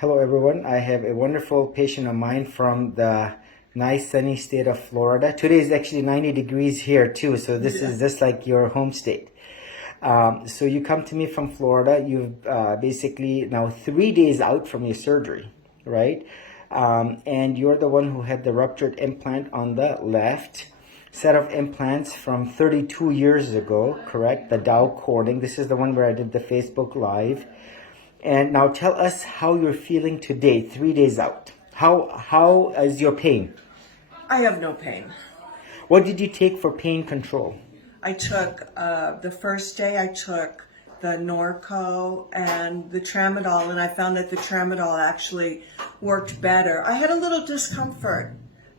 Hello everyone, I have a wonderful patient of mine from the nice sunny state of Florida. Today is actually 90 degrees here too, so this is just like your home state. So you come to me from Florida, you've basically now 3 days out from your surgery, right? And you're the one who had the ruptured implant on the left. Set of implants from 32 years ago, correct? The Dow Corning. This is the one where I did the Facebook Live. And now tell us how you're feeling today, 3 days out. How is your pain? I have no pain. What did you take for pain control? I took, the first day I took the Norco and the Tramadol, and I found that the Tramadol actually worked better. I had a little discomfort.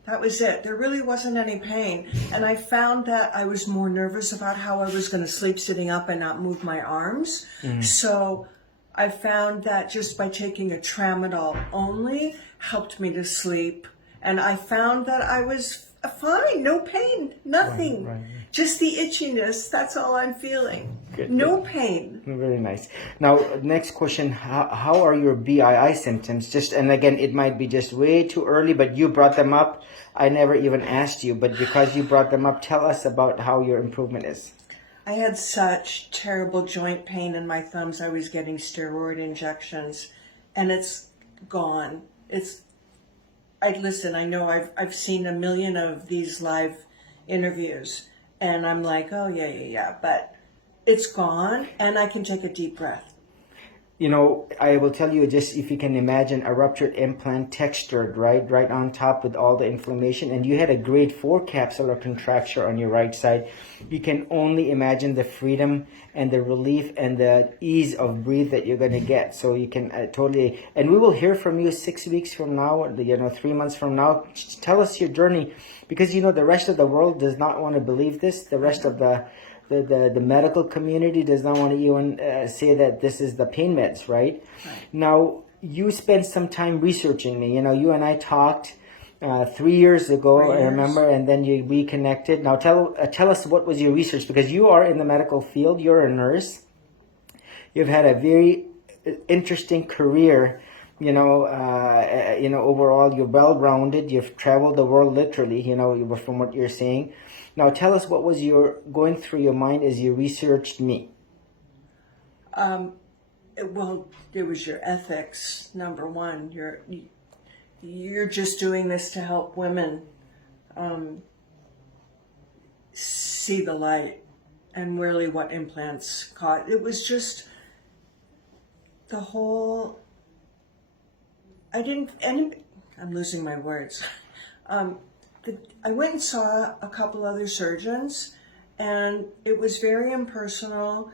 That was it. There really wasn't any pain. And I found that I was more nervous about how I was going to sleep sitting up and not move my arms. So I found that just by taking a Tramadol only helped me to sleep. And I found that I was fine, no pain, nothing. Right. Just the itchiness, that's all I'm feeling. Good, no good. Pain. Very nice. Now, next question, how are your BII symptoms? And again, it might be just way too early, but you brought them up. I never even asked you, but because you brought them up, tell us about how your improvement is. I had such terrible joint pain in my thumbs. I was getting steroid injections, and it's gone. Listen, I know I've seen a million of these live interviews, and I'm like, oh, yeah, but it's gone, and I can take a deep breath. You know, I will tell you, just if you can imagine a ruptured implant textured, right on top with all the inflammation, and you had a grade 4 capsular contracture on your right side. You can only imagine the freedom and the relief and the ease of breathe that you're going to get. So you can totally, and we will hear from you 6 weeks from now, 3 months from now. Tell us your journey, because the rest of the world does not want to believe this. The rest of the medical community does not want to even say that this is the pain meds, right? Now, you spent some time researching me. You and I talked 3 years ago, I remember, and then you reconnected. Now, tell us what was your research, because you are in the medical field. You're a nurse. You've had a very interesting career. Overall, you're well-rounded. You've traveled the world literally, from what you're saying. Now, tell us what was going through your mind as you researched me. Well, it was your ethics, number one. You're just doing this to help women see the light and really what implants cause. It was just the whole. I'm losing my words. I went and saw a couple other surgeons, and it was very impersonal.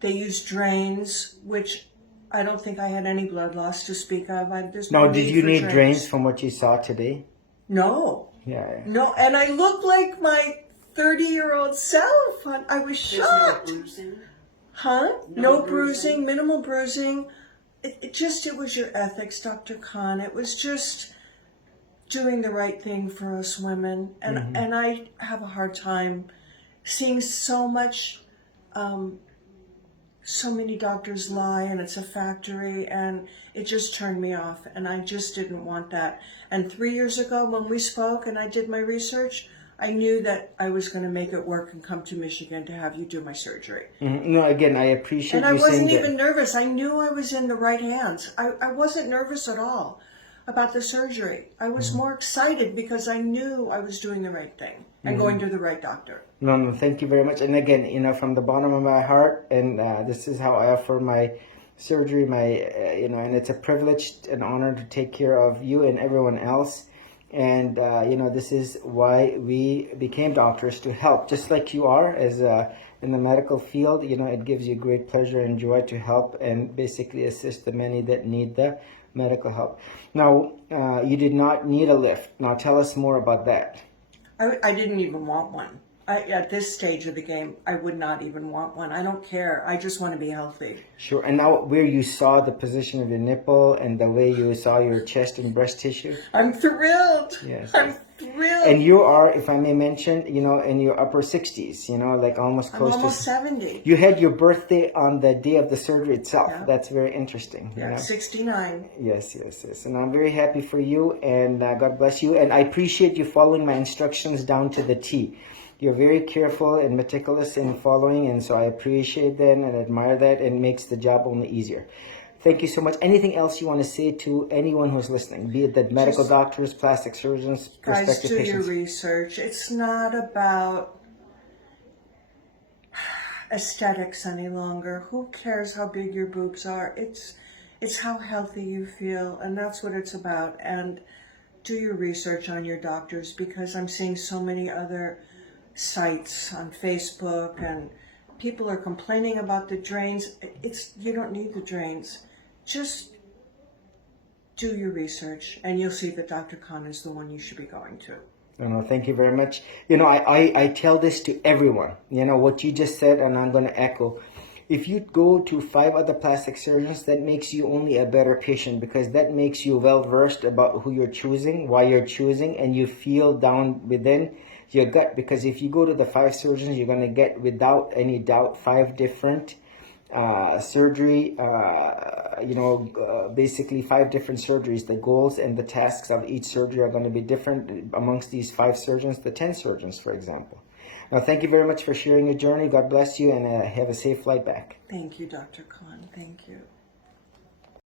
They used drains, which I don't think I had any blood loss to speak of. Now, did you need drains from what you saw today? No. Yeah. No, and I look like my 30-year-old self. I was shocked. No bruising? Huh? No bruising, minimal bruising. It was your ethics, Dr. Khan. It was just doing the right thing for us women. And and I have a hard time seeing so many doctors lie, and it's a factory, and it just turned me off, and I just didn't want that. And 3 years ago when we spoke and I did my research, I knew that I was going to make it work and come to Michigan to have you do my surgery. No, again, I appreciate you saying that. And I wasn't even nervous. I knew I was in the right hands. I wasn't nervous at all about the surgery. I was more excited because I knew I was doing the right thing and going to the right doctor. No, thank you very much. And again, from the bottom of my heart, and this is how I offer my surgery, and it's a privilege and honor to take care of you and everyone else. And, this is why we became doctors, to help, just like you are as in the medical field. It gives you great pleasure and joy to help and basically assist the many that need the medical help. Now, you did not need a lift. Now, tell us more about that. I didn't even want one. At this stage of the game, I would not even want one. I don't care. I just want to be healthy. Sure. And now where you saw the position of your nipple and the way you saw your chest and breast tissue? I'm thrilled. Yes. I'm thrilled. Really? And you are, if I may mention, you know, in your upper 60s, you know, like almost I'm close almost to... 70. You had your birthday on the day of the surgery itself. Yeah. That's very interesting, you Yeah, know. 69. Yes, yes, yes. And I'm very happy for you, and God bless you. And I appreciate you following my instructions down to the T. You're very careful and meticulous in following, and so I appreciate that and admire that, and makes the job only easier. Thank you so much. Anything else you want to say to anyone who's listening, be it the medical Just, doctors, plastic surgeons, guys, prospective do your patients? research. It's not about aesthetics any longer. Who cares how big your boobs are? It's how healthy you feel, and that's what it's about. And do your research on your doctors, because I'm seeing so many other sites on Facebook, and people are complaining about the drains. You don't need the drains. Just do your research, and you'll see that Dr. Khan is the one you should be going to. No, thank you very much. You know, I tell this to everyone. You know, what you just said, and I'm going to echo. If you go to 5 other plastic surgeons, that makes you only a better patient, because that makes you well-versed about who you're choosing, why you're choosing, and you feel down within your gut. Because if you go to the 5 surgeons, you're going to get, without any doubt, 5 different surgery, basically 5 different surgeries. The goals and the tasks of each surgery are going to be different amongst these 5 surgeons, the 10 surgeons, for example. Now, thank you very much for sharing your journey. God bless you, and have a safe flight back. Thank you, Dr. Khan. Thank you.